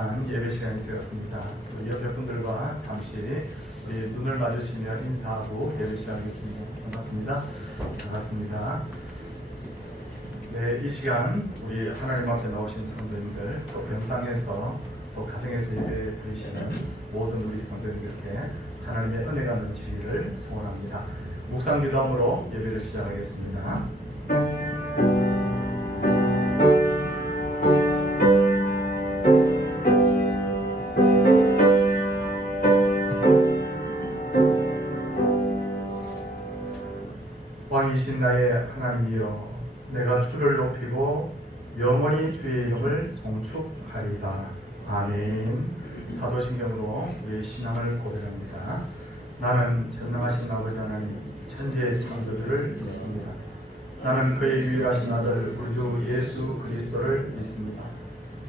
거룩한 예배 시간이 되었습니다. 옆에 분들과 잠시 눈을 마주치며 인사하고 예배 시작하겠습니다. 반갑습니다. 반갑습니다. 네, 이 시간 우리 하나님 앞에 나오신 성도님들, 또 병상에서 또 가정에서 예배 드리시는 모든 우리 성도님들께 하나님의 은혜가 넘치기를 소원합니다. 묵상 기도함으로 예배를 시작하겠습니다. 왕이신 나의 하나님이여, 내가 주를 높이고 영원히 주의 이름을 송축하리이다. 아멘. 사도신경으로 우리의 신앙을 고백합니다. 나는 전능하신 아버지 하나님 천지의 창조주를 믿습니다. 나는 그의 유일하신 아들 우리 주 예수 그리스도를 믿습니다.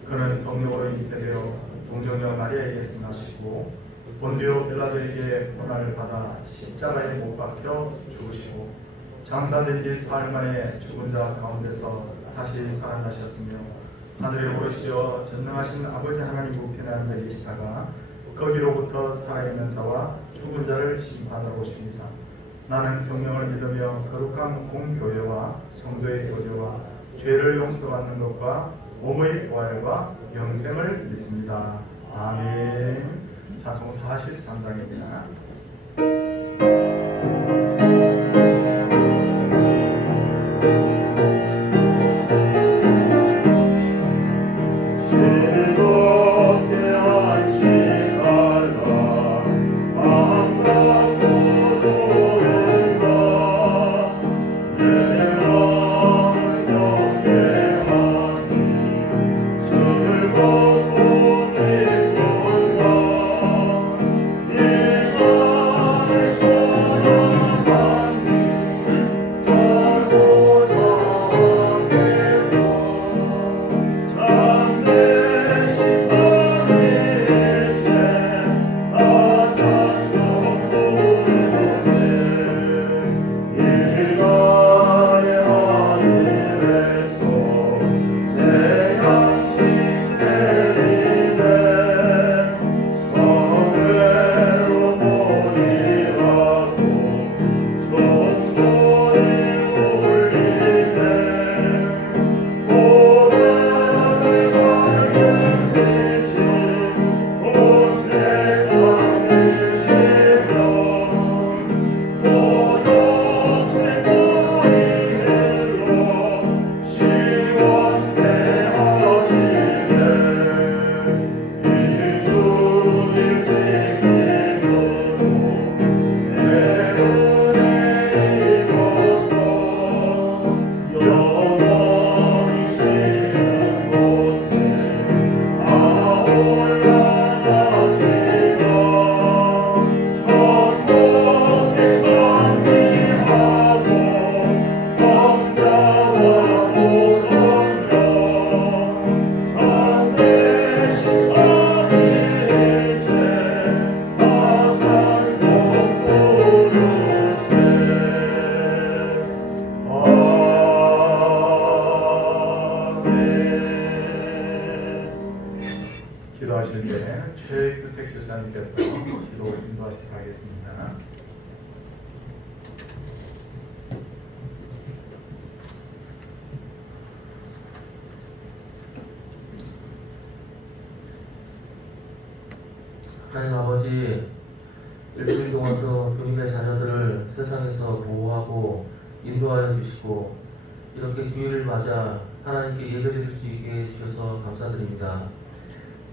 그는 성령으로 잉태되어 동정녀 마리아에게서 나시고 본디오 빌라도에게 고난을 받아 십자가에 못 박혀 죽으시고 장사된 지 사흘 만에 죽은 자 가운데서 다시 살아나셨으며 하늘에 오르시어 전능하신 아버지 하나님 우편에 앉아 계시다가 거기로부터 살아있는 자와 죽은 자를 심판하러 오십니다. 나는 성령을 믿으며 거룩한 공교회와 성도의 교제와 죄를 용서받는 것과 몸의 부활과 영생을 믿습니다. 아멘. 찬송 43장입니다. 기도하실 때 최규택 지사님께서 기도를 인도하시도록 하겠습니다. 하나님 아버지, 일주일 동안도 주님의 자녀들을 세상에서 보호하고 인도하여 주시고 이렇게 주일을 맞아 하나님께 예배드릴 수 있게 해주셔서 감사드립니다.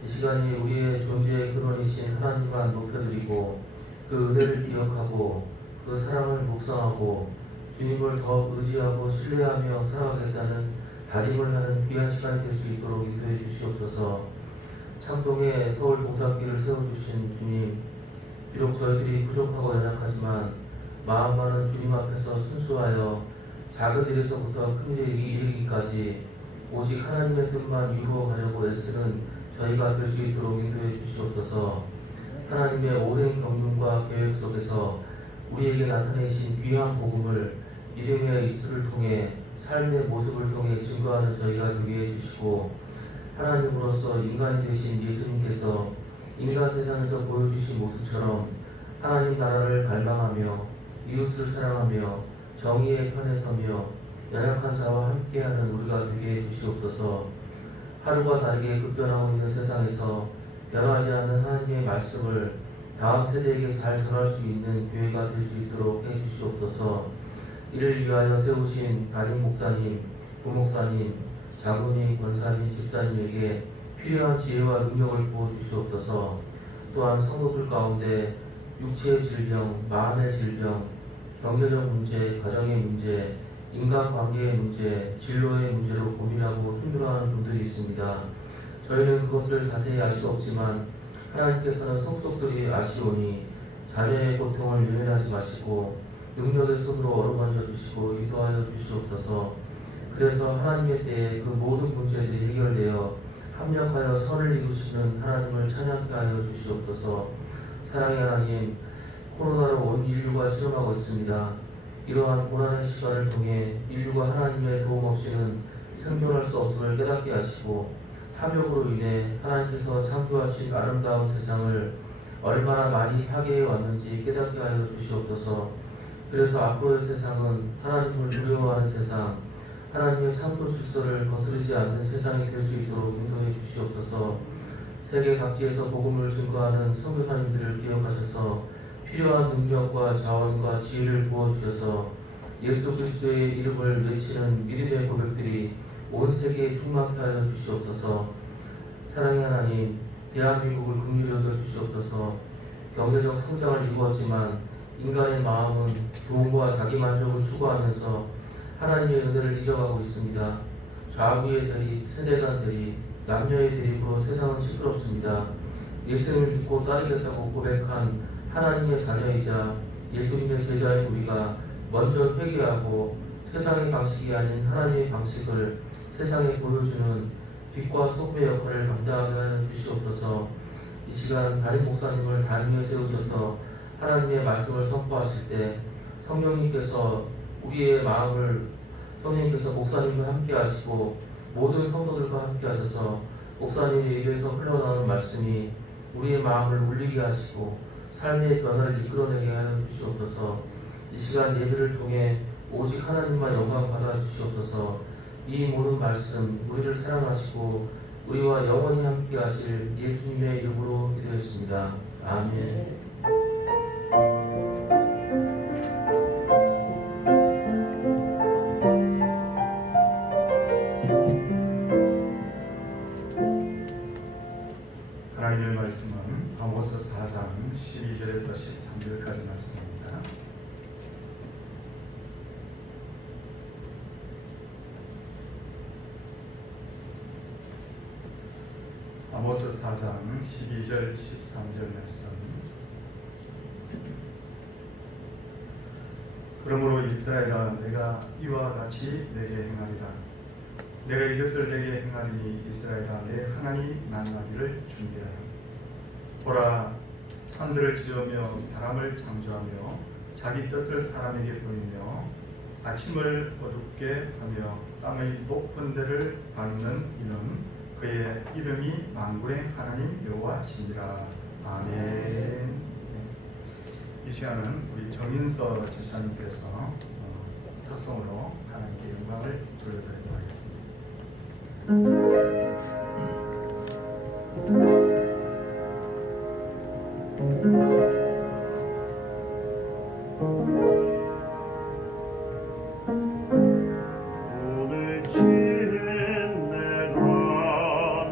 이 시간이 우리의 존재의 근원이신 하나님만 높여드리고 그 은혜를 기억하고 그 사랑을 묵상하고 주님을 더 의지하고 신뢰하며 살아가겠다는 다짐을 하는 귀한 시간이 될 수 있도록 인도해 주시옵소서. 창동에 서울 봉사길을 세워주신 주님, 비록 저희들이 부족하고 연약하지만 마음 많은 주님 앞에서 순수하여 작은 일에서부터 큰 일에 이르기까지 오직 하나님의 뜻만 이루어가려고 애쓰는 저희가 될 수 있도록 인도해 주시옵소서. 하나님의 오랜 경륜과 계획 속에서 우리에게 나타내신 귀한 복음을 믿음의 입술을 통해 삶의 모습을 통해 증거하는 저희가 되게 해주시고 하나님으로서 인간이 되신 예수님께서 인간 세상에서 보여주신 모습처럼 하나님 나라를 갈망하며 이웃을 사랑하며 정의의 편에 서며 연약한 자와 함께하는 우리가 되게 해주시옵소서. 하루가 다르게 급변하고 있는 세상에서 변하지 않는 하나님의 말씀을 다음 세대에게 잘 전할 수 있는 교회가 될 수 있도록 해주시옵소서. 이를 위하여 세우신 담임 목사님, 부목사님, 장로님, 권사님, 집사님에게 필요한 지혜와 능력을 부어주시옵소서. 또한 성도들 가운데 육체의 질병, 마음의 질병, 경제적 문제, 가정의 문제, 인간관계의 문제, 진로의 문제로 고민하고 힘들어하는 분들이 있습니다. 저희는 그것을 자세히 알 수 없지만 하나님께서는 속속들이 아시오니 자녀의 고통을 외면하지 마시고 능력의 손으로 어루만져 주시고 인도하여 주시옵소서. 그래서 하나님의 때에 그 모든 문제들이 해결되어 합력하여 선을 이루시는 하나님을 찬양케 하여 주시옵소서. 사랑의 하나님, 코로나로 온 인류가 실험하고 있습니다. 이러한 고난의 시간을 통해 인류가 하나님의 도움 없이는 생존할 수 없음을 깨닫게 하시고 탐욕으로 인해 하나님께서 창조하신 아름다운 세상을 얼마나 많이 파괴해 왔는지 깨닫게 하여 주시옵소서. 그래서 앞으로의 세상은 하나님을 두려워하는 세상, 하나님의 창조 질서를 거스르지 않는 세상이 될 수 있도록 인도해 주시옵소서. 세계 각지에서 복음을 증거하는 선교사님들을 기억하셔서 필요한 능력과 자원과 지혜를 부어주셔서 예수 그리스도의 이름을 외치는 믿음의 고백들이 온 세계에 충만케 하여 주시옵소서. 사랑의 하나님, 대한민국을 긍휼히 여겨 주시옵소서. 경제적 성장을 이루었지만 인간의 마음은 돈과 자기만족을 추구하면서 하나님의 은혜를 잊어가고 있습니다. 좌우의 대립, 세대 간 대립, 남녀의 대립으로 세상은 시끄럽습니다. 예수님을 믿고 따르겠다고 고백한 하나님의 자녀이자 예수님의 제자인 우리가 먼저 회개하고 세상의 방식이 아닌 하나님의 방식을 세상에 보여주는 빛과 소금의 역할을 감당하게 하여 주시옵소서. 이 시간 담임 목사님을 담임에 세우셔서 하나님의 말씀을 선포하실 때 성령님께서 우리의 마음을 성령님께서 목사님과 함께 하시고 모든 성도들과 함께 하셔서 목사님의 입에서 흘러나오는 말씀이 우리의 마음을 울리게 하시고 삶의 변화를 이끌어내게 하여 주시옵소서. 이 시간 예배를 통해 오직 하나님만 영광 받아 주시옵소서. 이 모든 말씀 우리를 사랑하시고 우리와 영원히 함께 하실 예수님의 이름으로 기도했습니다. 아멘. 하나님의 말씀은 아모스 4장 12절에서 13절까지 말씀입니다. 아모스 4장 12절 13절 말씀. 그러므로 이스라엘아, 내가 이와 같이 내게 행하리라. 내가 이것을 내게 행하리니 이스라엘아, 내 하나님 만나기를 준비하라. 보라, 산들을 지으며 바람을 창조하며 자기 뜻을 사람에게 보이며 아침을 어둡게 하며 땅의 높은 데를 밟는 이는 그의 이름이 만군의 하나님 여호와시니라. 아멘. 이 시간은 우리 정인서 집사님께서 특성으로 하나님께 영광을 돌려드리도록 하겠습니다. 오늘 지은 내가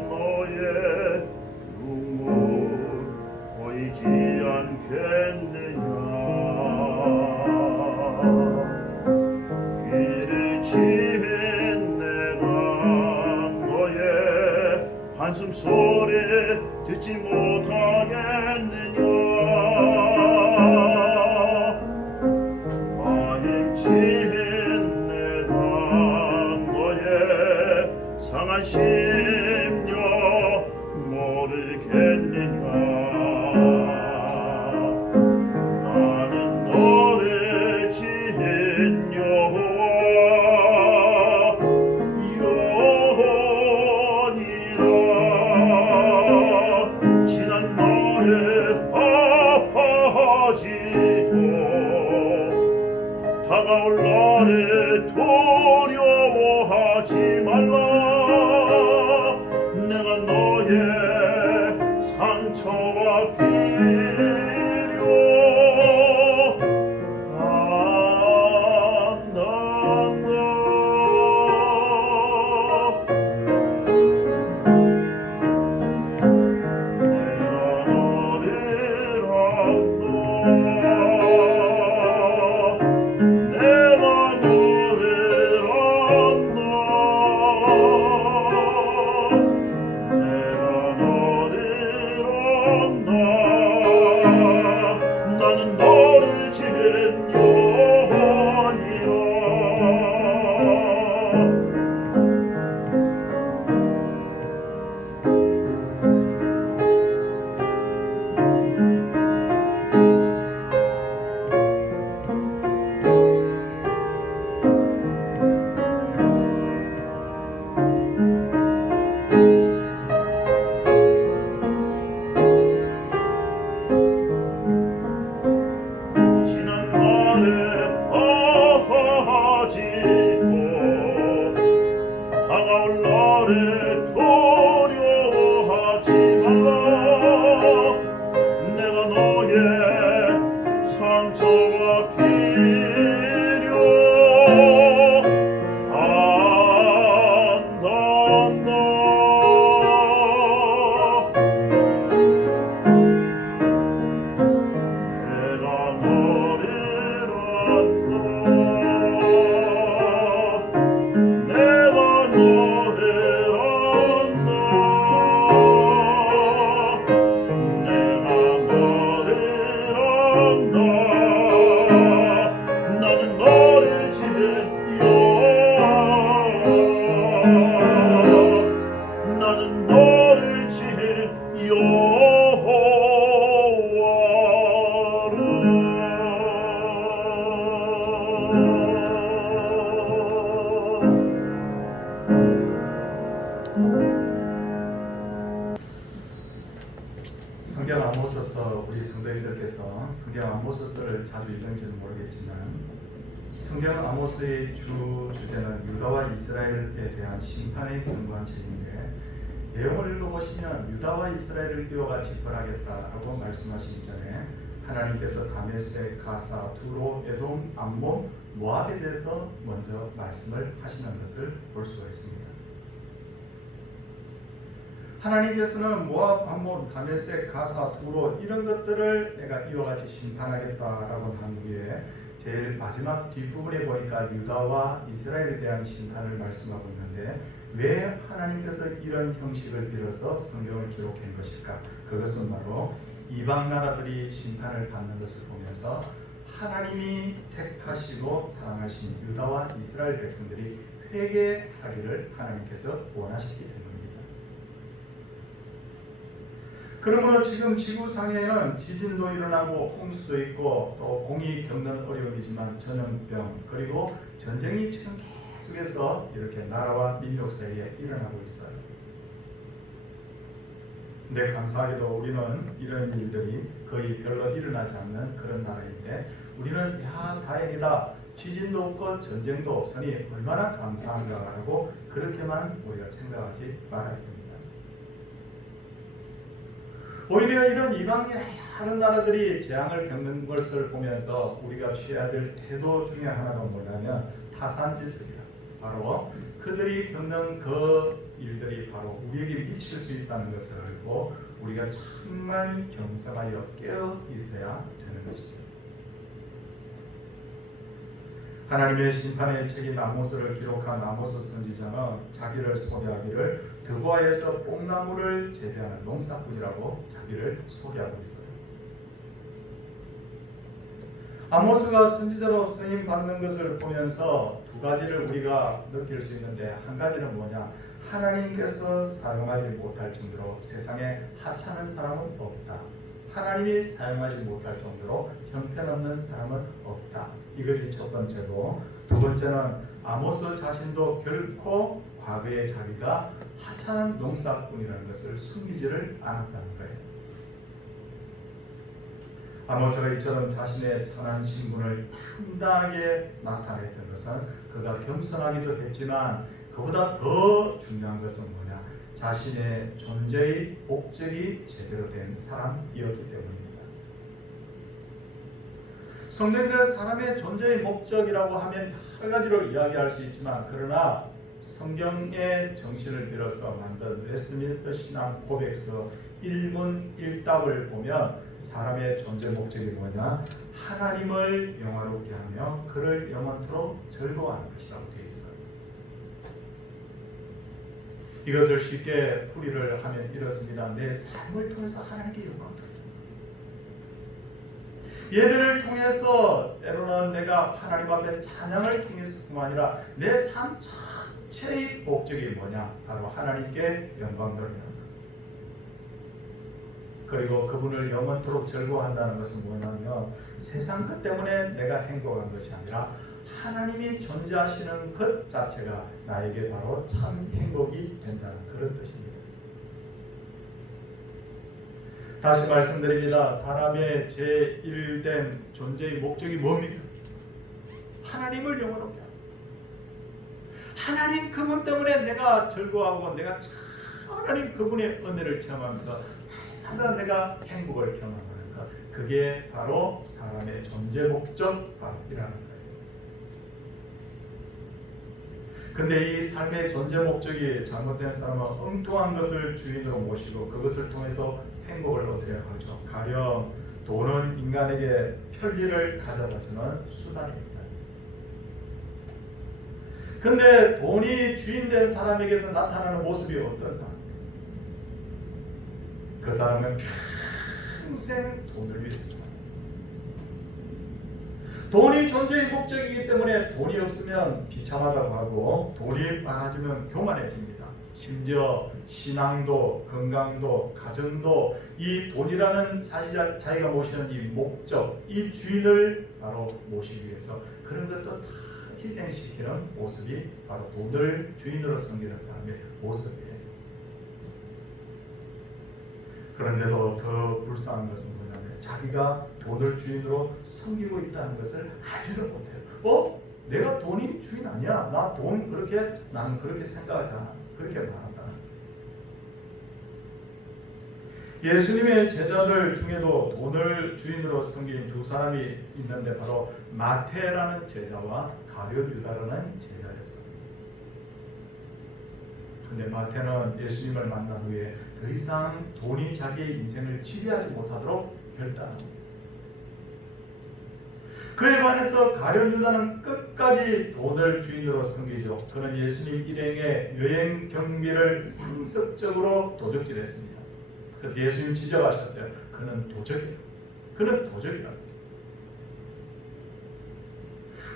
너의 눈물 보이지 않겠느냐. 귀를 지은 내가 너의 한숨 소리 듣지 못하겠느냐. 마음 지은 내가 너의 상한 심령 모르겠느냐. 나는 너의 지은 여호와 영원이라. 아파지고 다가올 날에 두려워하지 말라. 내가 너의 상처와 필요 안단다. 내가 너를 안다. 내가 너를 안다. 내가 너를 안다. 나는 너를 지은 여호와니라. 지난 날에 아파하지고 다가올 날에 두려워하지 말라. 내가 너의 상처와 필요 안단다. 내가 너를 안다. 내가 너를 안다. 내가 너를 안다. 나는 너를 지은 여호와. 나는 너를 지은 여호와라. 성경 안 보셔서 우리 성도님들께서 성경 안 보셔서를 자주 읽는지는 모르겠지만 성경 아모스의 주제는 유다와 이스라엘에 대한 심판의 경고한 책인데 내용을 읽어보시면 유다와 이스라엘을 이와같이 벌하겠다라고 말씀하시기 전에 하나님께서 다메섹, 가사, 두로, 에돔, 암몬, 모압에 대해서 먼저 말씀을 하시는 것을 볼 수가 있습니다. 하나님께서는 모압, 암몬, 다메섹, 가사, 두로 이런 것들을 내가 이와 같이 심판하겠다라고 한 후에 제일 마지막 뒷부분에 보니까 유다와 이스라엘에 대한 심판을 말씀하고 있는데 왜 하나님께서 이런 형식을 빌어서 성경을 기록한 것일까? 그것은 바로 이방 나라들이 심판을 받는 것을 보면서 하나님이 택하시고 사랑하신 유다와 이스라엘 백성들이 회개하기를 하나님께서 원하셨기 때문입니다. 그러므로 지금 지구상에는 지진도 일어나고 홍수도 있고 또 공이 겪는 어려움이지만 전염병 그리고 전쟁이 지금 계속해서 이렇게 나라와 민족 사이에 일어나고 있어요. 근데 감사하게도 우리는 이런 일들이 거의 별로 일어나지 않는 그런 나라인데 우리는 야 다행이다 지진도 없고 전쟁도 없으니 얼마나 감사한가라고 그렇게만 우리가 생각하지 말아야 됩니다. 오히려 이런 이방의 많은 나라들이 재앙을 겪는 것을 보면서 우리가 취해야 될 태도 중에 하나가 뭐냐면 타산지습이다. 바로 그들이 겪는 그 일들이 바로 우리에게 미칠 수 있다는 것을 알고 우리가 정말 겸손하여 깨어 있어야 되는 것이죠. 하나님의 심판의 책인 아모스를 기록한 아모스 선지자는 자기를 소개하기를 드보아에서 뽕나무를 재배하는 농사꾼이라고 자기를 소개하고 있어요. 아모스가 선지자로 쓰임 받는 것을 보면서 두 가지를 우리가 느낄 수 있는데 한 가지는 뭐냐? 하나님께서 사용하지 못할 정도로 세상에 하찮은 사람은 없다. 하나님이 사용하지 못할 정도로 형편없는 사람은 없다. 이것이 첫 번째고 두 번째는 아모스 자신도 결코 과거의 자기가 하찮은 농사꾼이라는 것을 숨기지를 않았다는 거예요. 아모스가 이처럼 자신의 선한 신분을 당당하게 나타냈던 것은 그가 겸손하기도 했지만 그보다 더 중요한 것은 뭐냐? 자신의 존재의 목적이 제대로 된 사람이었기 때문입니다. 성경된 사람의 존재의 목적이라고 하면 여러 가지로 이야기할 수 있지만 그러나 성경의 정신을 빌어서 만든 웨스트민스터 신앙 고백서 1문 1답을 보면 사람의 존재 목적이 뭐냐? 하나님을 영화롭게 하며 그를 영원토록 즐거워하는 것이라고 되어 있어요. 이것을 쉽게 풀이를 하면 이렇습니다. 내 삶을 통해서 하나님께 영광을 돌립니다. 예배를 통해서 때로는 내가 하나님 앞에 찬양을 통해서뿐만 아니라 내 삶 자체의 목적이 뭐냐? 바로 하나님께 영광 돌리는 것. 그리고 그분을 영원토록 즐거워한다는 것은 뭐냐면 세상 것 때문에 내가 행복한 것이 아니라 하나님이 존재하시는 것 자체가 나에게 바로 참 행복이 된다는 그런 뜻입니다. 다시 말씀드립니다. 사람의 제1된 존재의 목적이 뭡니까? 하나님을 영원롭게 하는 하나님 그분 때문에 내가 즐거워하고 내가 참 하나님 그분의 은혜를 체험하면서 하나 내가 행복을 경험하는 것, 그게 바로 사람의 존재 목적이라는 거예요. 근데 이 삶의 존재 목적이 잘못된 사람은 엉뚱한 것을 주인으로 모시고 그것을 통해서 행복을 얻으려 하죠. 가령 돈은 인간에게 편리를 가져다주는 수단입니다. 근데 돈이 주인된 사람에게서 나타나는 모습이 어떤 사람입니까? 그 사람은 평생 돈을 위해서 삽니다. 돈이 존재의 목적이기 때문에 돈이 없으면 비참하다고 하고 돈이 많아지면 교만해집니다. 심지어 신앙도 건강도 가정도 이 돈이라는 자기가 모시는 이 목적, 이 주인을 바로 모시기 위해서 그런 것도 다 희생시키는 모습이 바로 돈을 주인으로 섬기는 사람의 모습이에요. 그런데도 더 불쌍한 것은 뭐냐면 자기가 돈을 주인으로 섬기고 있다는 것을 알지를 못해요. 내가 돈이 주인 아니야. 나 돈 그렇게 나는 그렇게 생각하지 않아. 그렇게 말한다. 예수님의 제자들 중에도 돈을 주인으로 섬긴 두 사람이 있는데 바로 마태라는 제자와 가룟 유다라는 제자였어요. 근데 마태는 예수님을 만난 후에 더 이상 돈이 자기의 인생을 지배하지 못하도록 결단합니다. 그에 반해서 가룟 유다는 끝까지 돈을 주인으로 섬기죠. 그는 예수님 일행의 여행 경비를 상습적으로 도적질했습니다. 그래서 예수님 지적하셨어요. 그는 도적이다. 그는 도적이다.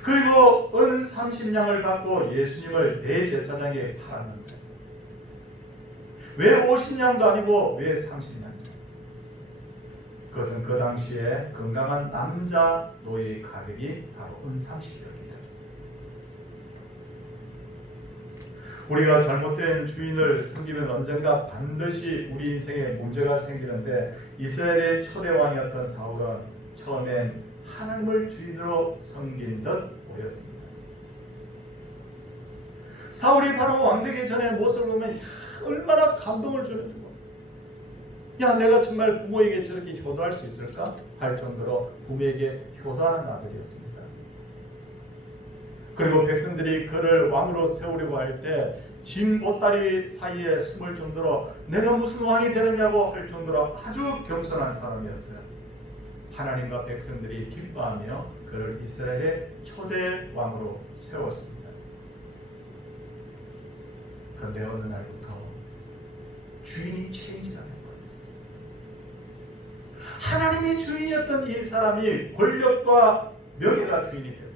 그리고 은 30냥을 받고 예수님을 대제사장에게 팔았는데 왜 50냥도 아니고 왜 30냥? 그것은 그 당시에 건강한 남자 노예의 가격이 바로 은 30이었습니다. 우리가 잘못된 주인을 섬기면 언젠가 반드시 우리 인생에 문제가 생기는데 이스라엘의 초대 왕이었던 사울은 처음엔 하나님을 주인으로 섬긴 듯 보였습니다. 사울이 바로 왕되기 전에 모습을 보면 얼마나 감동을 주는지 야 내가 정말 부모에게 저렇게 효도할 수 있을까? 할 정도로 부모에게 효도하는 아들이었습니다. 그리고 백성들이 그를 왕으로 세우려고 할 때 진 보따리 사이에 숨을 정도로 내가 무슨 왕이 되느냐고 할 정도로 아주 겸손한 사람이었어요. 하나님과 백성들이 기뻐하며 그를 이스라엘의 초대 왕으로 세웠습니다. 그런데 어느 날부터 주인이 체인지가 된 거였어요. 하나님이 주인이었던 이 사람이 권력과 명예가 주인이 된 거예요.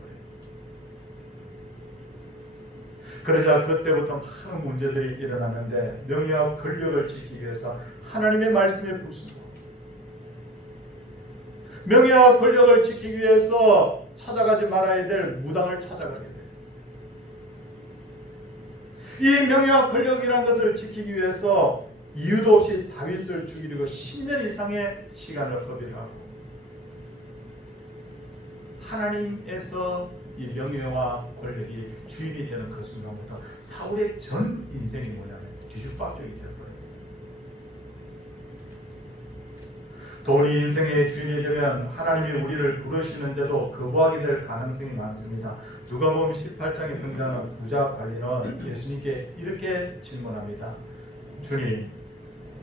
그러자 그때부터 많은 문제들이 일어났는데 명예와 권력을 지키기 위해서 하나님의 말씀에 불순종하고 명예와 권력을 지키기 위해서 찾아가지 말아야 될 무당을 찾아가게 돼요. 이 명예와 권력이라는 것을 지키기 위해서 이유도 없이 다윗을 죽이려고 10년 이상의 시간을 허비하고 하나님에서 이 명예와 권력이 주인이 되는 그 순간부터 사울의 전 인생이 뭐냐면 뒤죽박죽이 되어버렸어요. 돈이 인생의 주인이 되면 하나님이 우리를 부르시는데도 거부하게 될 가능성이 많습니다. 누가복음 18장에 등장하는 부자 관리는 예수님께 이렇게 질문합니다. 주님,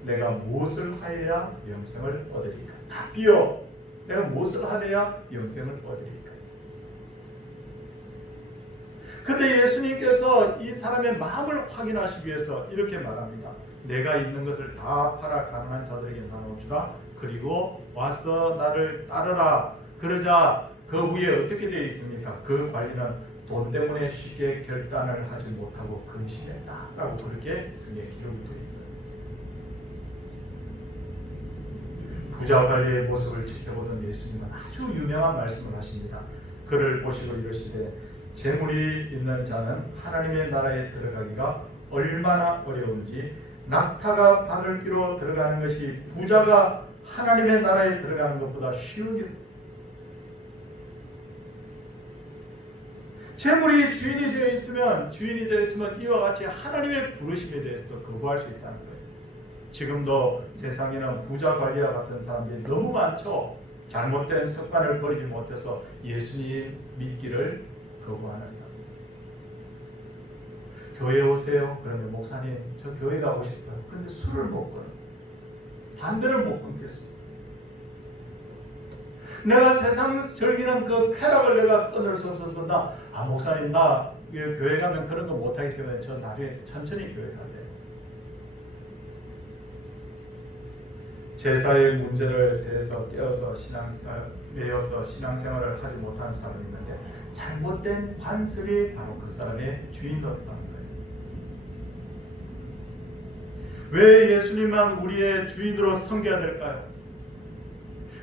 내가 무엇을 하여야 영생을 얻으리까? 답이요, 내가 무엇을 하여야 영생을 얻으리까? 근데 예수님께서 이 사람의 마음을 확인하시기 위해서 이렇게 말합니다. 내가 있는 것을 다 팔아 가난한 자들에게 나눠주라. 그리고 와서 나를 따르라. 그러자 그 후에 어떻게 되어 있습니까? 그 관리는 돈 때문에 쉽게 결단을 하지 못하고 근심했다 라고 그렇게 성경에 기록이 되어 있어요. 부자 관리의 모습을 지켜보던 예수님은 아주 유명한 말씀을 하십니다. 그를 보시고 이르시되 재물이 있는 자는 하나님의 나라에 들어가기가 얼마나 어려운지 낙타가 바늘귀로 들어가는 것이 부자가 하나님의 나라에 들어가는 것보다 쉬우니라. 재물이 주인이 되어 있으면 이와 같이 하나님의 부르심에 대해서도 거부할 수 있다는 거예요. 지금도 세상에는 부자 관리와 같은 사람들이 너무 많죠. 잘못된 습관을 버리지 못해서 예수님 믿기를 거부하는 사람. 교회 오세요. 그러면 목사님, 저 교회 가고 싶어요. 그런데 술을 못 끊어요. 담배를 못 끊겠어요. 내가 세상 즐기는 그 쾌락을 내가 끊을 수 없어서 목사님, 나 교회 가면 그런 거 못하기 때문에 저 나중에 천천히 교회 갈래요. 제사의 문제를 대해서 깨어서 매여서 신앙생활을 하지 못하는 사람이 있는데 잘못된 관습이 바로 그 사람의 주인이라는 거예요. 왜 예수님만 우리의 주인으로 섬겨야 될까요?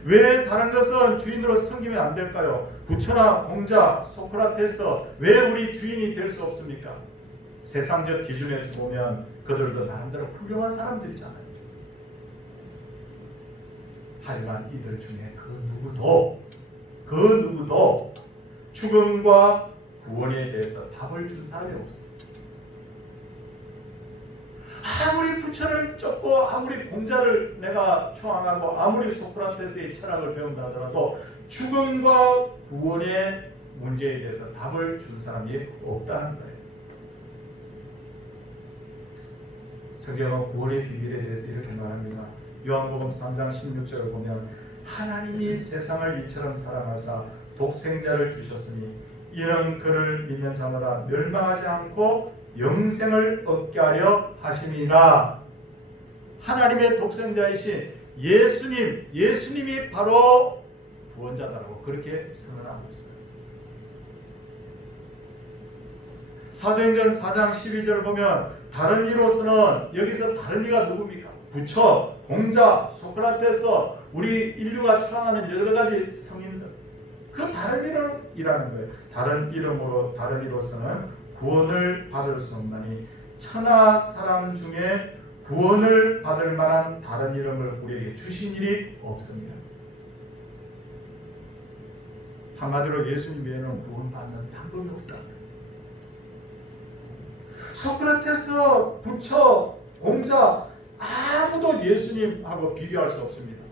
왜 다른 것은 주인으로 섬기면 안 될까요? 부처나 공자, 소크라테스 왜 우리 주인이 될 수 없습니까? 세상적 기준에서 보면 그들도 나름대로 훌륭한 사람들이잖아요. 하지만 이들 중에 그 누구도 죽음과 구원에 대해서 답을 준 사람이 없습니다. 아무리 부처를 쫓고 아무리 공자를 내가 추앙하고 아무리 소크라테스의 철학을 배운다 하더라도 죽음과 구원의 문제에 대해서 답을 준 사람이 없다는 거예요. 성경은 구원의 비밀에 대해서 이렇게 말합니다. 요한복음 3장 16절을 보면 하나님이 세상을 이처럼 사랑하사 독생자를 주셨으니 이는 그를 믿는 자마다 멸망하지 않고 영생을 얻게 하려 하심이라. 하나님의 독생자이신 예수님이 바로 구원자다라고 그렇게 선언하고 있어요. 사도행전 4장 12절을 보면 다른 이로서는 여기서 다른 이가 누굽니까? 부처, 공자, 소크라테스, 우리 인류가 추앙하는 여러 가지 성인들, 그 다른 이름이라는 거예요. 다른 이로서는 구원을 받을 수 없나니 천하 사람 중에 구원을 받을 만한 다른 이름을 우리에게 주신 일이 없습니다. 한마디로 예수님 외에는 구원받는 방법이 없다. 소크라테스, 부처, 공자 아무도 예수님하고 비교할 수 없습니다.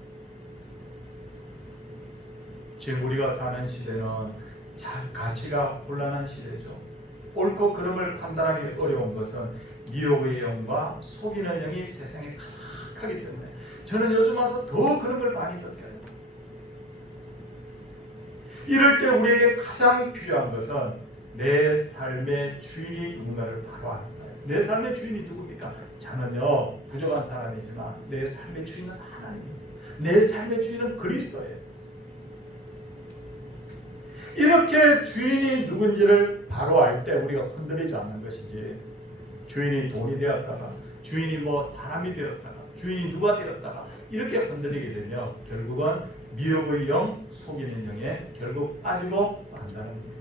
지금 우리가 사는 시대는 가치가 혼란한 시대죠. 옳고 그름을 판단하기 어려운 것은 미혹의 영과 속이는 영이 세상에 가득하기 때문에 저는 요즘 와서 더 그런 걸 많이 느껴요. 이럴 때 우리에게 가장 필요한 것은 내 삶의 주인이 누군가를 바로 아는 거예요. 내 삶의 주인이 누굽니까? 저는요 부족한 사람이지만 내 삶의 주인은 하나님입니다. 내 삶의 주인은 그리스도예요. 이렇게 주인이 누군지를 바로 알 때 우리가 흔들리지 않는 것이지, 주인이 돈이 되었다가 주인이 사람이 되었다가 주인이 누가 되었다가 이렇게 흔들리게 되면 결국은 미혹의 영, 속이는 영에 결국 빠지고 만다는 겁니다.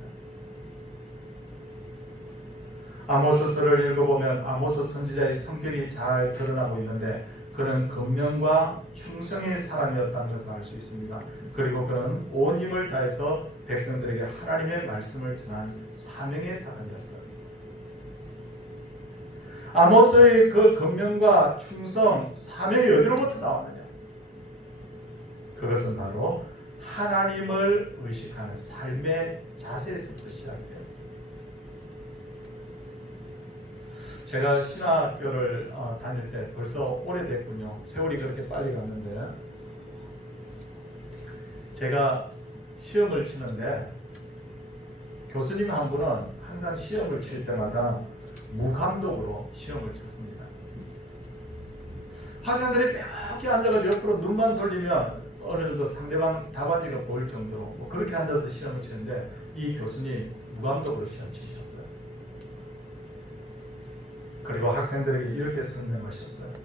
아모스서를 읽어보면 아모스 선지자의 성격이 잘 드러나고 있는데 그는 근면과 충성의 사람이었다는 것을 알 수 있습니다. 그리고 그는 온 힘을 다해서 백성들에게 하나님의 말씀을 전한 사명의 사람이었어요. 아모스의 그 근면과 충성, 사명이 어디로부터 나왔느냐? 그것은 바로 하나님을 의식하는 삶의 자세에서부터 시작되었습니다. 제가 신학교를 다닐 때 벌써 오래됐군요. 세월이 그렇게 빨리 갔는데 제가 시험을 치는데 교수님 한 분은 항상 시험을 칠 때마다 무감독으로 시험을 쳤습니다. 학생들이 뼈렇게 앉아서 옆으로 눈만 돌리면 어느 정도 상대방 답안지가 보일 정도로 뭐 그렇게 앉아서 시험을 치는데 이 교수님 무감독으로 시험 치셨어요. 그리고 학생들에게 이렇게 설명하셨어요.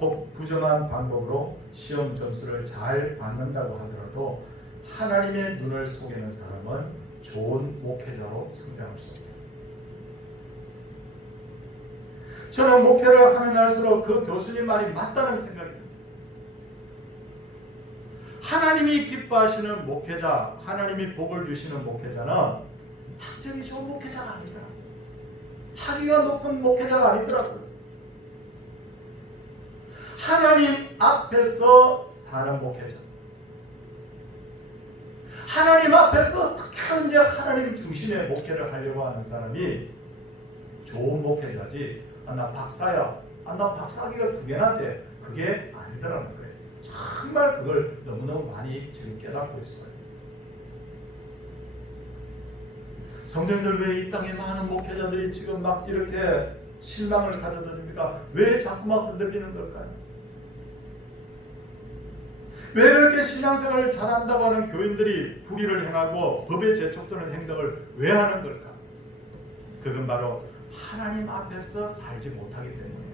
혹 부정한 방법으로 시험 점수를 잘 받는다고 하더라도 하나님의 눈을 속이는 사람은 좋은 목회자로 성장할 수 없다. 저는 목회를 하면 할수록 그 교수님 말이 맞다는 생각입니다. 하나님이 기뻐하시는 목회자, 하나님이 복을 주시는 목회자는 학점이 좋은 목회자가 아니다. 학위가 높은 목회자가 아니더라고요. 하나님 앞에서 사는 목회자. 하나님 앞에서 어떻게 하는지 하나님 중심의 목회를 하려고 하는 사람이 좋은 목회자지. 나 박사야. 나 박사학위가 2개나 돼. 그게 아니더라는 거예요. 정말 그걸 너무너무 많이 지금 깨닫고 있어요. 성도님들, 왜 이 땅에 많은 목회자들이 지금 막 이렇게 실망을 가져드립니까? 왜 자꾸 막 흔들리는 걸까요? 왜 그렇게 신앙생활을 잘한다고 하는 교인들이 불의를 행하고 법에 제촉되는 행동을 왜 하는 걸까? 그건 바로 하나님 앞에서 살지 못하기 때문이에요.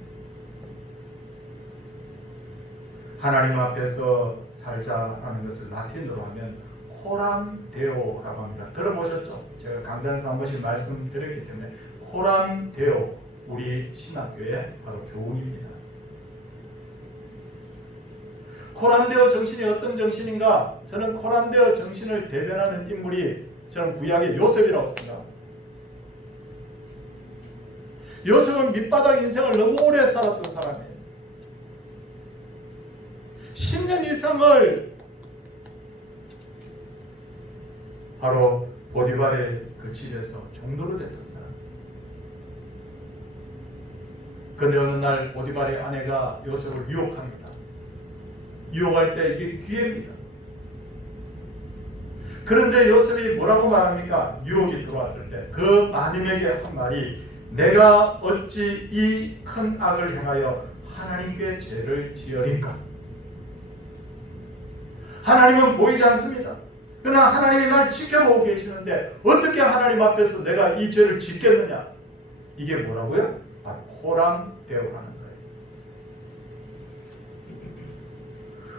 하나님 앞에서 살자라는 것을 라틴어로 하면 코람 데오라고 합니다. 들어보셨죠? 제가 강단에서 한 번씩 말씀드렸기 때문에 코람 데오, 우리 신학교의 바로 교훈입니다. 코람 데오 정신이 어떤 정신인가? 저는 코람 데오 정신을 대변하는 인물이 저는 구약의 요셉이라고 생각합니다. 요셉은 밑바닥 인생을 너무 오래 살았던 사람이에요. 10년 이상을 바로 보디발의 그 집에서 종로로 됐던 사람. 그런데 어느 날 보디발의 아내가 요셉을 유혹합니다. 유혹할 때 이게 기회입니다. 그런데 요셉이 뭐라고 말합니까? 유혹이 들어왔을 때 그 마님에게 한 말이, 내가 어찌 이 큰 악을 행하여 하나님께 죄를 지으리까? 하나님은 보이지 않습니다. 그러나 하나님이 날 지켜보고 계시는데 어떻게 하나님 앞에서 내가 이 죄를 짓겠느냐? 이게 뭐라고요? 바로 코람데오라는 거예요.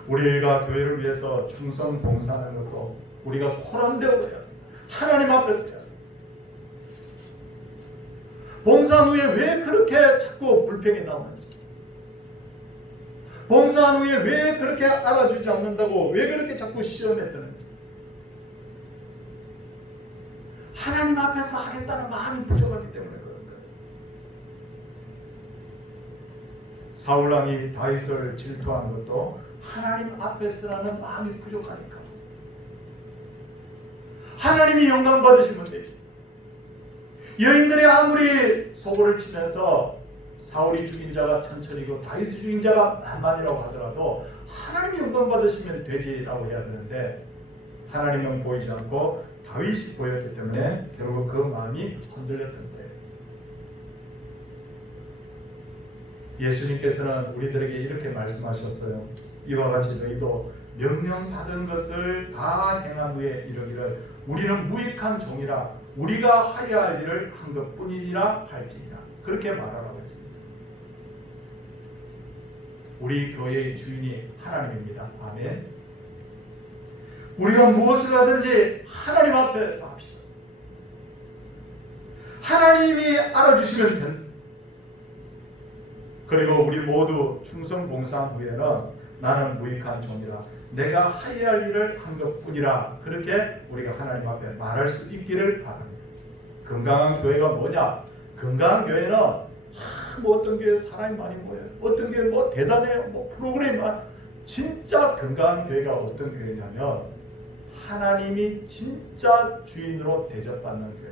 우리가 교회를 위해서 충성 봉사하는 것도 우리가 코람데오로 해야 됩니다. 하나님 앞에서 해야 됩니다. 봉사한 후에 왜 그렇게 자꾸 불평이 나오는지, 봉사한 후에 왜 그렇게 알아주지 않는다고 왜 그렇게 자꾸 시험에 드는지, 하나님 앞에서 하겠다는 마음이 부족하기 때문에 그런 거예요. 사울왕이 다윗을 질투한 것도 하나님 앞에서라는 마음이 부족하니까. 하나님이 영광 받으시면 되지. 여인들이 아무리 소고를 치면서 사울이 죽인 자가 1000이고 다윗이 죽인 자가 10,000이라고 하더라도 하나님이 영광 받으시면 되지라고 해야 되는데, 하나님은 보이지 않고 다윗이 보였기 때문에 결국 그 마음이 흔들렸던 거예요. 예수님께서는 우리들에게 이렇게 말씀하셨어요. 이와 같이 너희도 명령받은 것을 다 행한 후에 이르기를 우리는 무익한 종이라 우리가 하여야 할 일을 한 것뿐이니라 할지니라. 그렇게 말하라고 했습니다. 우리 교회의 주인이 하나님입니다. 아멘. 우리가 무엇을 하든지 하나님 앞에서 합시다. 하나님이 알아주시면 됩니다. 그리고 우리 모두 충성 봉사한 후에는 나는 무익한 종이라 내가 하여야 할 일을 한 것뿐이라 그렇게 우리가 하나님 앞에 말할 수 있기를 바랍니다. 건강한 교회가 뭐냐? 건강한 교회는 뭐 어떤 교회 사람이 많이 모여요. 어떤 교회 뭐 대단해요. 뭐 프로그램이 많아. 진짜 건강한 교회가 어떤 교회냐면 하나님이 진짜 주인으로 대접받는 교회.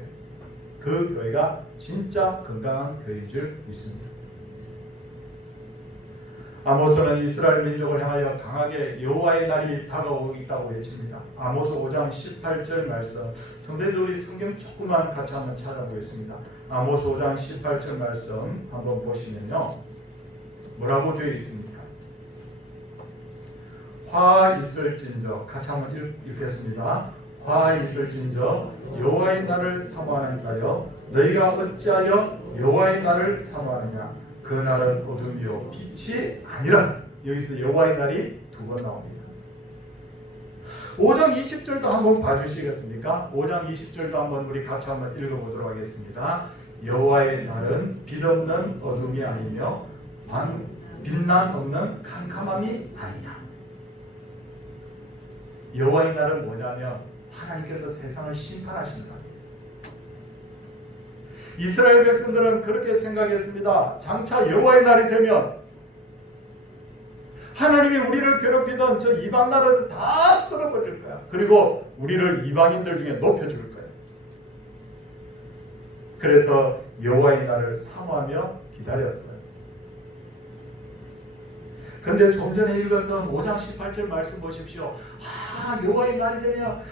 그 교회가 진짜 건강한 교회인 줄 믿습니다. 아모스는 이스라엘 민족을 향하여 강하게 여호와의 날이 다가오고 있다고 외칩니다. 아모스 5장 18절 말씀, 성도들 우리 성경 조금만 같이 한번 찾아보겠습니다. 아모스 5장 18절 말씀 한번 보시면요, 뭐라고 되어 있습니까? 화 있을진저, 같이 한번 읽겠습니다. 화 있을진저 여호와의 날을 사모하는 자여, 너희가 어찌하여 여호와의 날을 사모하느냐? 그 날은 어둠이요 빛이 아니라. 여기서 여호와의 날이 두 번 나옵니다. 5장 20절도 한번 봐주시겠습니까? 5장 20절도 한번 우리 같이 한번 읽어보도록 하겠습니다. 여호와의 날은 빛 없는 어둠이 아니며 빛난 없는 캄캄함이 아니냐. 여호와의 날은 뭐냐면 하나님께서 세상을 심판하신다. 이스라엘 백성들은 그렇게 생각했습니다. 장차 여호와의 날이 되면 하나님이 우리를 괴롭히던 저 이방 나라들 다 쓸어버릴 거야. 그리고 우리를 이방인들 중에 높여줄 거야. 그래서 여호와의 날을 사모하며 기다렸어요. 근데 좀 전에 읽었던 5장 18절 말씀 보십시오. 여호와의 날이 되면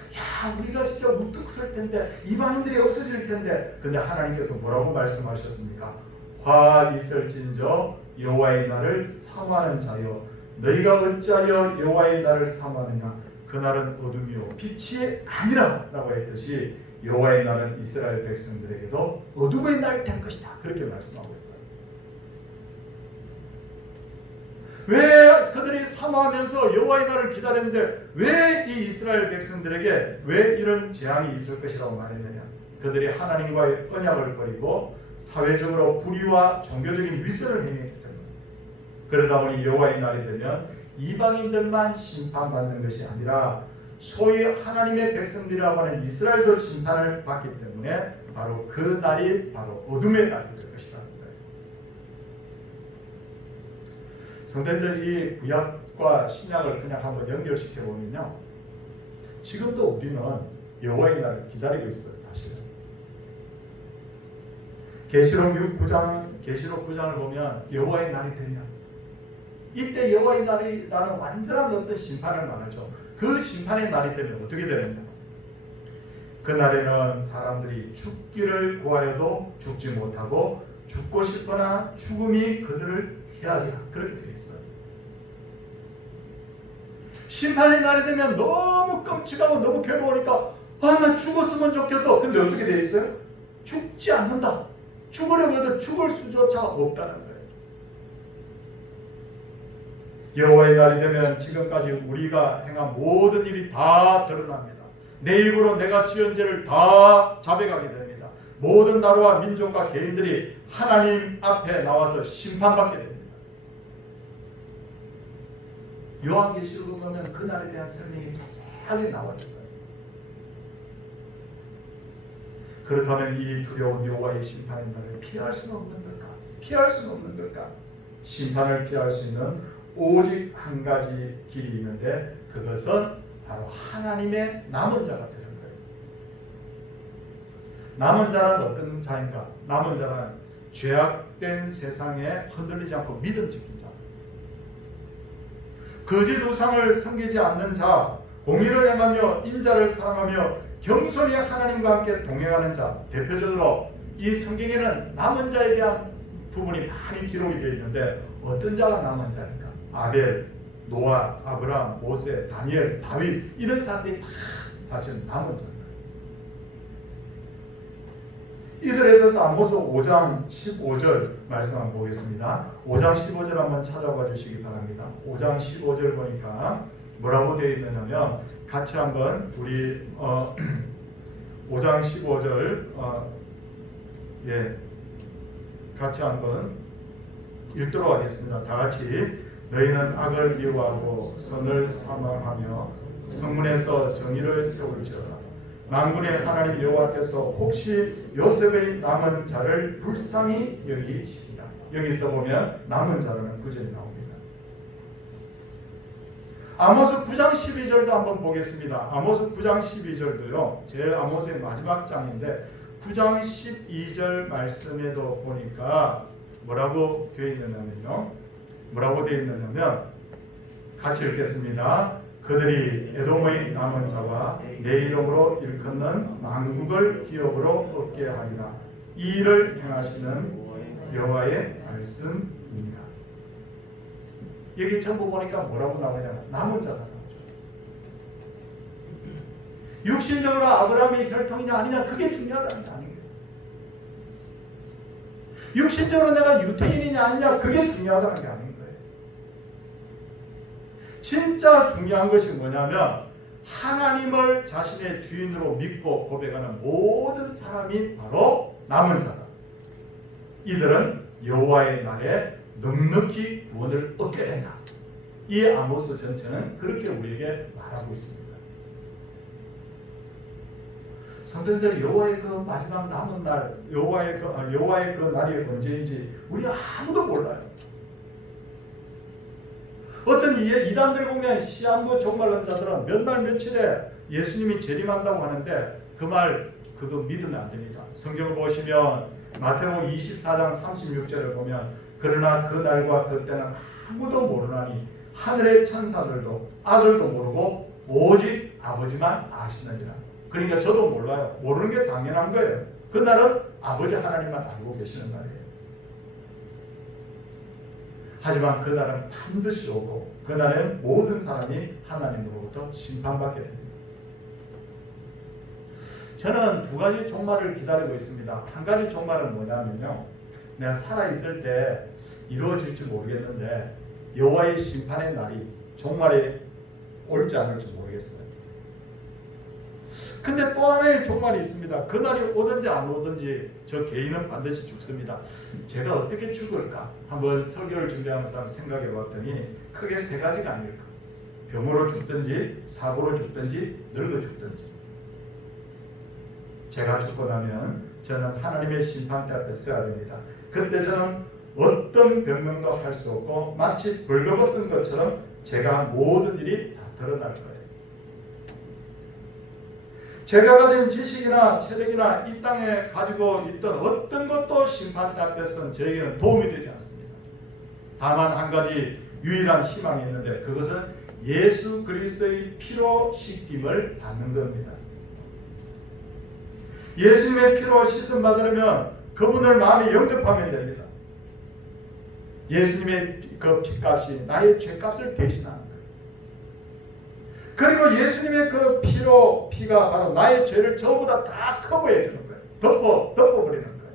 우리가 진짜 우뚝 설 텐데, 이방인들이 없어질 텐데. 근데 하나님께서 뭐라고 말씀하셨습니까? 화 있을진저 여호와의 날을 사모하는 자여, 너희가 어찌하여 여호와의 날을 사모하느냐? 그 날은 어둠이요 빛이 아니라 라고 했듯이 여호와의 날은 이스라엘 백성들에게도 어둠의 날이 될 것이다. 그렇게 말씀하고 있어요. 왜 그들이 사모하면서 여호와의 날을 기다렸는데 왜 이 이스라엘 백성들에게 왜 이런 재앙이 있을 것이라고 말했느냐? 그들이 하나님과의 언약을 버리고 사회적으로 불의와 종교적인 위선을 행했기 때문에. 그러다 보니 여호와의 날이 되면 이방인들만 심판받는 것이 아니라 소위 하나님의 백성들이라고 하는 이스라엘도 심판을 받기 때문에 바로 그 날이 바로 어둠의 날이 될 것이라는 거예요. 성도님들, 이 구약과 신약을 그냥 한번 연결시켜 보면요, 지금도 우리는 여호와의 날을 기다리고 있어요. 사실은 계시록 9장을 보면 여호와의 날이 되면 이때 여호와의 날이라는 완전한 어떤 심판을 말하죠. 그 심판의 날이 되면 어떻게 되느냐? 그 날에는 사람들이 죽기를 구하여도 죽지 못하고 죽고 싶거나 죽음이 그들을 해하리라. 그렇게 되어 있어요. 심판의 날이 되면 너무 끔찍하고 너무 괴로우니까 나 죽었으면 좋겠어. 근데 어떻게 되어 있어요? 죽지 않는다. 죽으려고 해도 죽을 수조차 없다는 거예요. 여호와의 날이 되면 지금까지 우리가 행한 모든 일이 다 드러납니다. 내 입으로 내가 지은 죄를 다 자백하게 됩니다. 모든 나라와 민족과 개인들이 하나님 앞에 나와서 심판받게 됩니다. 요한계시록을 보면 그날에 대한 설명이 자세하게 나와 있어요. 그렇다면 이 두려운 여호와의 심판의 날을 피할 수는 없는 걸까? 피할 수는 없는 걸까? 심판을 피할 수 있는 오직 한 가지 길이 있는데, 그것은 바로 하나님의 남은 자가 되는 거예요. 남은 자는 어떤 자인가? 남은 자는 죄악된 세상에 흔들리지 않고 믿음 지킨 자, 거짓 우상을 섬기지 않는 자, 공의를 행하며 인자를 사랑하며 겸손히 하나님과 함께 동행하는 자. 대표적으로 이 성경에는 남은 자에 대한 부분이 많이 기록이 되어 있는데, 어떤 자가 남은 자인가? 아벨, 노아, 아브라함, 모세, 다니엘, 다윗, 이런 사람들이 다 사실 남은 자입니다. 이들에 대해서 아모스 5장 15절 말씀 한번 보겠습니다. 5장 15절 한번 찾아봐 주시기 바랍니다. 5장 15절 보니까 뭐라고 되어 있느냐면, 같이 한번 우리 5장 15절 같이 한번 읽도록 하겠습니다. 다 같이. 너희는 악을 미워하고 선을 사모하며 성문에서 정의를 세울지어다. 만군의 하나님 여호와께서 혹시 요셉의 남은 자를 불쌍히 여기시리라. 여기서 보면 남은 자라는 구절이 나옵니다. 아모스 9장 12절도 한번 보겠습니다. 아모스 9장 12절도요. 제일 아모스의 마지막 장인데 9장 12절 말씀에도 보니까 뭐라고 되어 있느냐면요. 뭐라고 되어 있느냐면 같이 읽겠습니다. 그들이 에돔의 남은 자와 내 이름으로 일컫는 만국을 기업으로 얻게 하리라. 이 일을 행하시는 여호와의 말씀입니다. 여기 전부 보니까 뭐라고 나오냐면 남은 자가 나오죠. 육신적으로 아브라함의 혈통이냐 아니냐 그게 중요하다는 게 아니에요. 육신적으로 내가 유태인이냐 아니냐 그게 중요하다는 게 아닌 거예요. 진짜 중요한 것이 뭐냐면 하나님을 자신의 주인으로 믿고 고백하는 모든 사람이 바로 남은 자다. 이들은 여호와의 날에 넉넉히 구원을 얻게 된다. 이 아모스 전체는 그렇게 우리에게 말하고 있습니다. 성도님들, 여호와의 그 마지막 남은 날, 여호와의 그 날이 언제인지 우리가 아무도 몰라요. 어떤 이단들 보면 시한부 종말론 자들은 몇 날 며칠에 예수님이 재림한다고 하는데 그 말 그거 믿으면 안 됩니다. 성경을 보시면 마태복음 24장 36절을 보면 그러나 그 날과 그 때는 아무도 모르나니 하늘의 천사들도 아들도 모르고 오직 아버지만 아시느니라. 그러니까 저도 몰라요. 모르는 게 당연한 거예요. 그날은 아버지 하나님만 알고 계시는 날이에요. 하지만 그날은 반드시 오고 그날은 모든 사람이 하나님으로부터 심판받게 됩니다. 저는 두 가지 종말을 기다리고 있습니다. 한 가지 종말은 뭐냐면요. 내가 살아있을 때 이루어질지 모르겠는데 여호와의 심판의 날이 종말에 올지 않을지 모르겠어요. 근데 또 하나의 종말이 있습니다. 그 날이 오든지 안 오든지 저 개인은 반드시 죽습니다. 제가 어떻게 죽을까? 한번 설교를 준비하면서 생각해 봤더니 크게 세 가지가 아닐까. 병으로 죽든지 사고로 죽든지 늙어 죽든지. 제가 죽고 나면 저는 하나님의 심판대 앞에 서야 됩니다. 그때 저는 어떤 변명도 할 수 없고 마치 벌거벗은 것처럼 제가 모든 일이 다 드러날 거예요. 제가 가진 지식이나 체력이나 이 땅에 가지고 있던 어떤 것도 심판대 앞에서는 저에게는 도움이 되지 않습니다. 다만 한 가지 유일한 희망이 있는데 그것은 예수 그리스도의 피로 씻김을 받는 겁니다. 예수님의 피로 씻음 받으려면 그분을 마음에 영접하면 됩니다. 예수님의 그 피값이 나의 죄값을 대신하는 거예요. 그리고 예수님의 그 피가 바로 나의 죄를 전부 다 커버해 주는 거예요. 덮어버리는 거예요.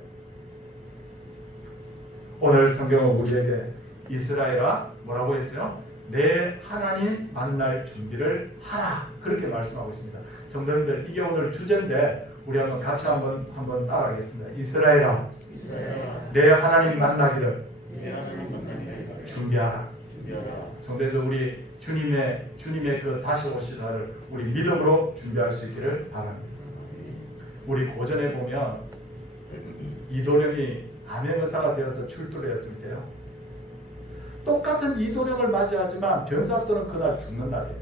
오늘 성경은 우리에게 이스라엘아 뭐라고 했어요? 내 하나님 만날 준비를 하라. 그렇게 말씀하고 있습니다. 성도님들, 이게 오늘 주제인데 우리 한번 같이 한번 따라하겠습니다. 이스라엘아, 내 하나님 만나기를 준비하라. 성도님들, 우리 주님의 그 다시 오실 날을 우리 믿음으로 준비할 수 있기를 바랍니다. 우리 고전에 보면 이도령이 암행의사가 되어서 출두를 했을 때요. 똑같은 이도령을 맞이하지만 변사또는 그날 죽는 날이에요.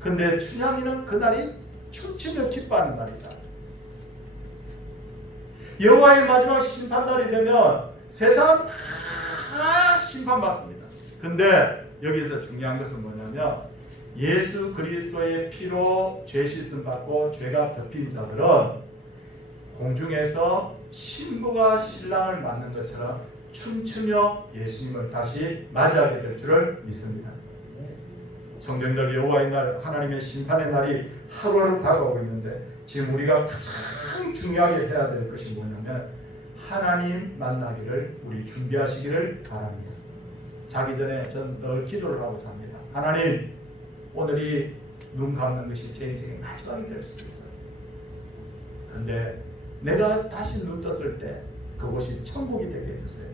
근데 춘향이는 그날이 춤추며 기뻐하는 날이다. 여호와의 마지막 심판날이 되면 세상은 다 심판받습니다. 근데 여기서 중요한 것은 뭐냐면 예수 그리스도의 피로 죄 씻음 받고 죄가 덮인 자들은 공중에서 신부가 신랑을 맞는 것처럼 춤추며 예수님을 다시 맞이하게 될 줄을 믿습니다. 성도님들, 여호와의 날, 하나님의 심판의 날이 하루하루 다가오고 있는데 지금 우리가 가장 중요하게 해야 될 것이 뭐냐면 하나님 만나기를 우리 준비하시기를 바랍니다. 자기 전에 전 늘 기도를 하고 잡니다. 하나님, 오늘이 눈 감는 것이 제 인생의 마지막이 될 수도 있어요. 근데 내가 다시 눈 떴을 때 그곳이 천국이 되게 해주세요.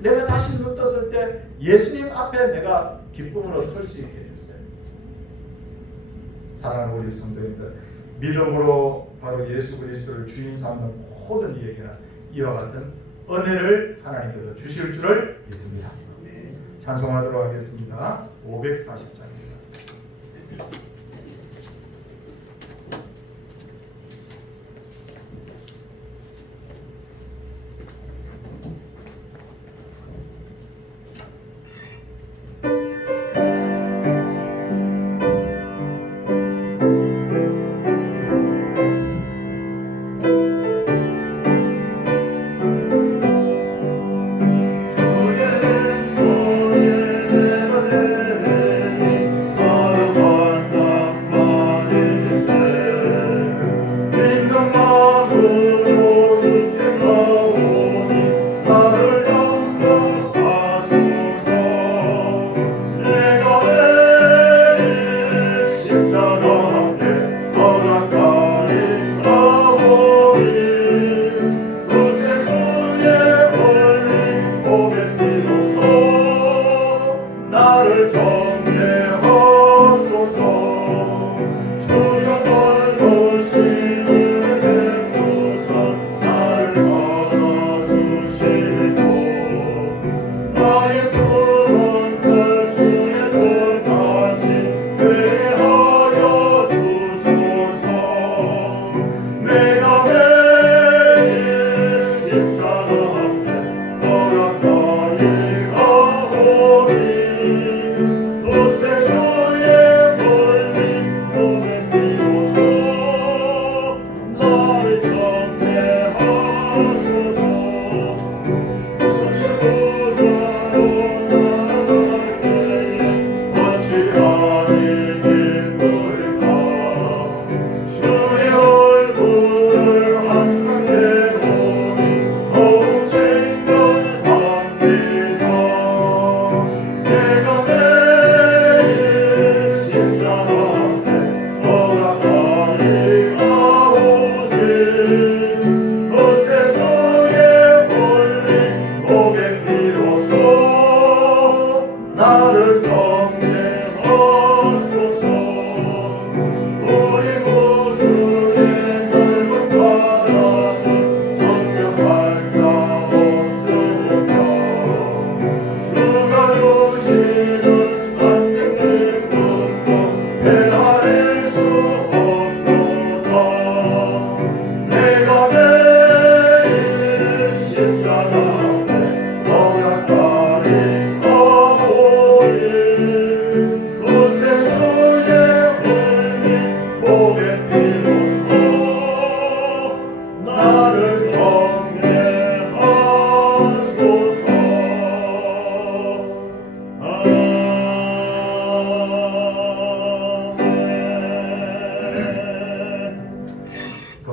내가 다시 눈 떴을 때 예수님 앞에 내가 기쁨으로 설 수 있게 해주세요. 사랑하는 우리 성도님들, 믿음으로 바로 예수 그리스도를 주인 삼는 모든 이에게는 이와 같은 은혜를 하나님께서 주실 줄을 믿습니다. 찬송하도록 하겠습니다. 540장입니다.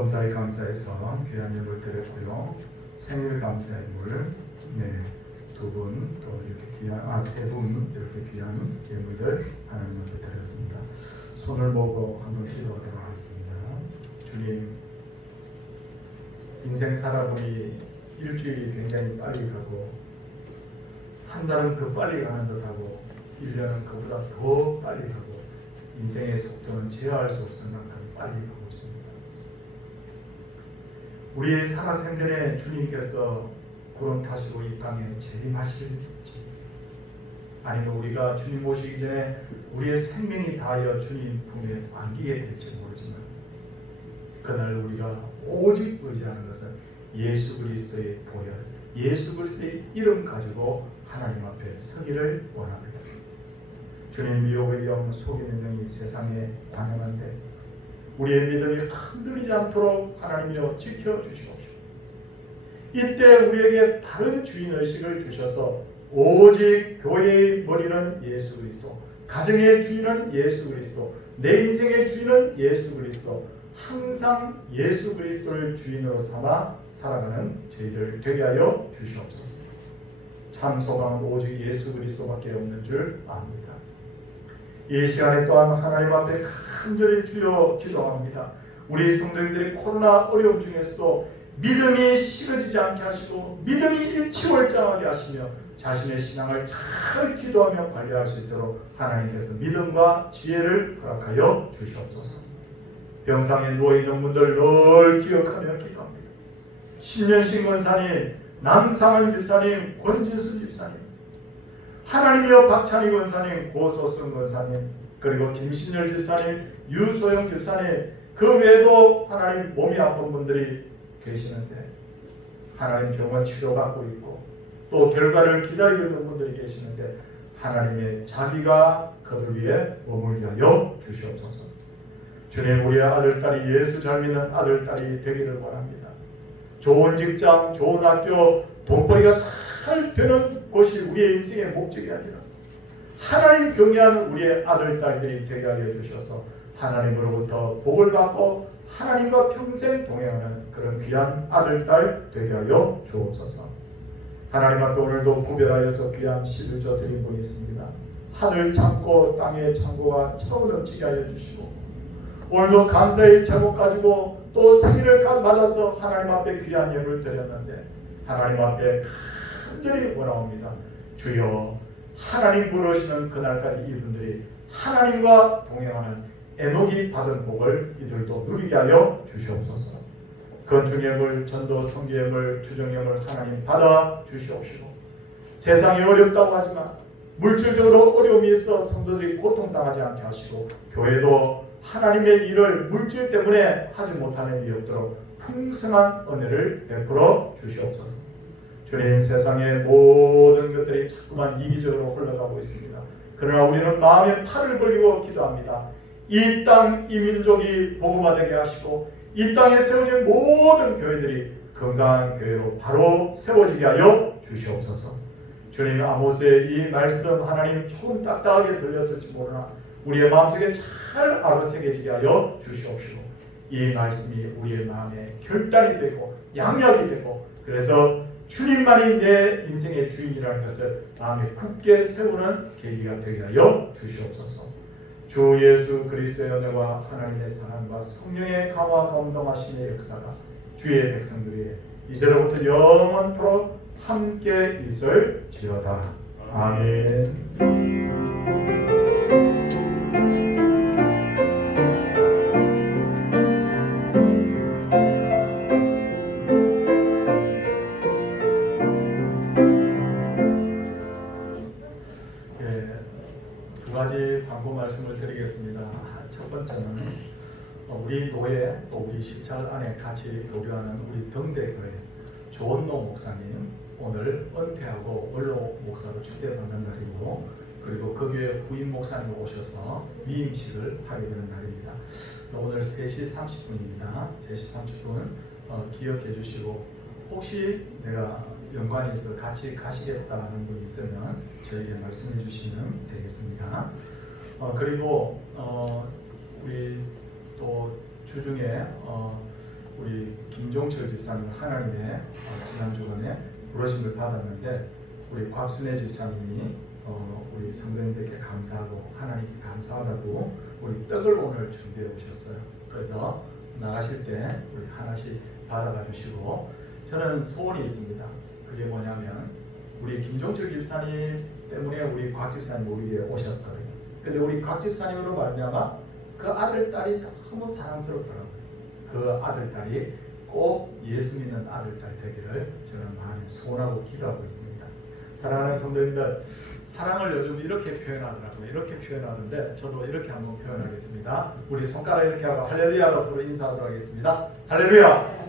감사히 감사해서 귀한 예물 드렸고요. 생일 감사의 물, 두 분, 또 이렇게 귀한, 세 분 이렇게 귀한 예물들 하나님 앞에 드렸습니다. 손을 모으고 한번 기도하도록 하겠습니다. 주님, 인생 살아보니 일주일이 굉장히 빨리 가고 한 달은 더 빨리 가는 듯하고 1년은 그보다 더 빨리 가고 인생의 속도는 제어할 수 없을 만큼 빨리 가고 있습니다. 우리의 살아생전에 주님께서 구름 타시고 이 땅에 재림하실지, 아니면 우리가 주님 모시기 전에 우리의 생명이 다하여 주님 품에 안기게 될지 모르지만 그날 우리가 오직 의지하는 것은 예수 그리스도의 보혈, 예수 그리스도의 이름 가지고 하나님 앞에 서기를 원합니다. 주님, 미혹의 영, 속이는 영이 세상에 관영한데 우리의 믿음이 흔들리지 않도록 하나님이여 지켜주시옵소서. 이때 우리에게 바른 주인의식을 주셔서 오직 교회의 머리는 예수 그리스도, 가정의 주인은 예수 그리스도, 내 인생의 주인은 예수 그리스도, 항상 예수 그리스도를 주인으로 삼아 살아가는 저희들 되게 하여 주시옵소서. 참 소망은 오직 예수 그리스도밖에 없는 줄 압니다. 이 시간에 또한 하나님 앞에 간절히 주여 기도합니다. 우리 성도님들이 코로나 어려움 중에서 믿음이 식어지지 않게 하시고 믿음이 일치월장하게 하시며 자신의 신앙을 잘 기도하며 관리할 수 있도록 하나님께서 믿음과 지혜를 허락하여 주시옵소서. 병상에 누워있는 분들 늘 기억하며 기도합니다. 신년식 권사님, 남상은 집사님, 권진수 집사님, 하나님이여 박찬희 권사님, 고소승 권사님, 그리고 김신열 집사님, 유소영 집사님, 그 외에도 하나님 몸이 아픈 분들이 계시는데 하나님 병원 치료받고 있고 또 결과를 기다리고 있는 분들이 계시는데 하나님의 자비가 그들 위에 머물게 하여 주시옵소서. 주님, 우리의 아들딸이 예수 잘 믿는 아들딸이 되기를 원합니다. 좋은 직장, 좋은 학교, 돈벌이가 잘 되는 곳이 우리의 인생의 목적이 아니라 하나님 경외하는 우리의 아들딸들이 되게 하여 주셔서 하나님으로부터 복을 받고 하나님과 평생 동행하는 그런 귀한 아들딸 되게 하여 주옵소서. 하나님 앞에 오늘도 구별하여서 귀한 11조 드린 분이 있습니다. 하늘 창고 땅의 창고가 차고 넘치게 하여 주시고 오늘도 감사의 제목 가지고 또 생일을 맞아서 하나님 앞에 귀한 예물을 드렸는데 하나님 앞에 간절히 원하옵니다. 주여, 하나님 부르시는 그날까지 이분들이 하나님과 동행하는 에녹이 받은 복을 이들도 누리게 하여 주시옵소서. 건축예물, 전도, 성교예물, 주정예물 하나님 받아 주시옵시고 세상이 어렵다고 하지만 물질적으로 어려움이 있어 성도들이 고통당하지 않게 하시고 교회도 하나님의 일을 물질 때문에 하지 못하는 일이 없도록 풍성한 은혜를 베풀어 주시옵소서. 주님, 세상의 모든 것들이 자꾸만 이기적으로 흘러가고 있습니다. 그러나 우리는 마음에 팔을 벌리고 기도합니다. 이 땅, 이 민족이 복음화 되게 하시고 이 땅에 세워진 모든 교회들이 건강한 교회로 바로 세워지게 하여 주시옵소서. 주님, 아모스의 이 말씀 하나님 조금 딱딱하게 들렸을지 모르나 우리의 마음속에 잘 아로새겨지게 하여 주시옵시고 이 말씀이 우리의 마음에 결단이 되고 양약이 되고 그래서 주님만이 내 인생의 주인이라는 것을 마음에 굳게 세우는 계기가 되게 하여 주시옵소서. 주 예수 그리스도의 은혜와 하나님의 사랑과 성령의 강화 감동하심의 역사가 주의 백성들이 이제로부터 영원토록 함께 있을지어다. 아멘. 두 가지 광고 말씀을 드리겠습니다. 첫 번째는 우리 노예 또 우리 시찰 안에 같이 교류하는 우리 등대교회 조원노 목사님 오늘 은퇴하고 원로 목사로 추대받는 날이고 그리고 그 교회 부임 목사님 오셔서 위임식을 하게 되는 날입니다. 오늘 3시 30분입니다. 3시 30분 기억해 주시고 혹시 내가 연관이 있어 같이 가시겠다는 분이 있으면 저에게 말씀해 주시면 되겠습니다. 그리고 우리 또 주중에 우리 김종철 집사님 하나님의 지난 주간에 부르심을 받았는데 우리 곽순애 집사님이 우리 성도님들께 감사하고 하나님께 감사하다고 우리 떡을 오늘 준비해 오셨어요. 그래서 나가실 때 우리 하나씩 받아가 주시고 저는 소원이 있습니다. 그게 뭐냐면 우리 김종철 집사님 때문에 우리 곽 집사님 우리에 오셨거든요. 근데 우리 곽 집사님으로 말미암아 그 아들 딸이 너무 사랑스럽더라고요. 그 아들 딸이 꼭 예수 믿는 아들 딸 되기를 저는 많이 소원하고 기도하고 있습니다. 사랑하는 성도님들, 사랑을 요즘 이렇게 표현하더라고요. 이렇게 표현하는데 저도 이렇게 한번 표현하겠습니다. 우리 손가락 이렇게 하고 할렐루야로 서로 인사하도록 하겠습니다. 할렐루야.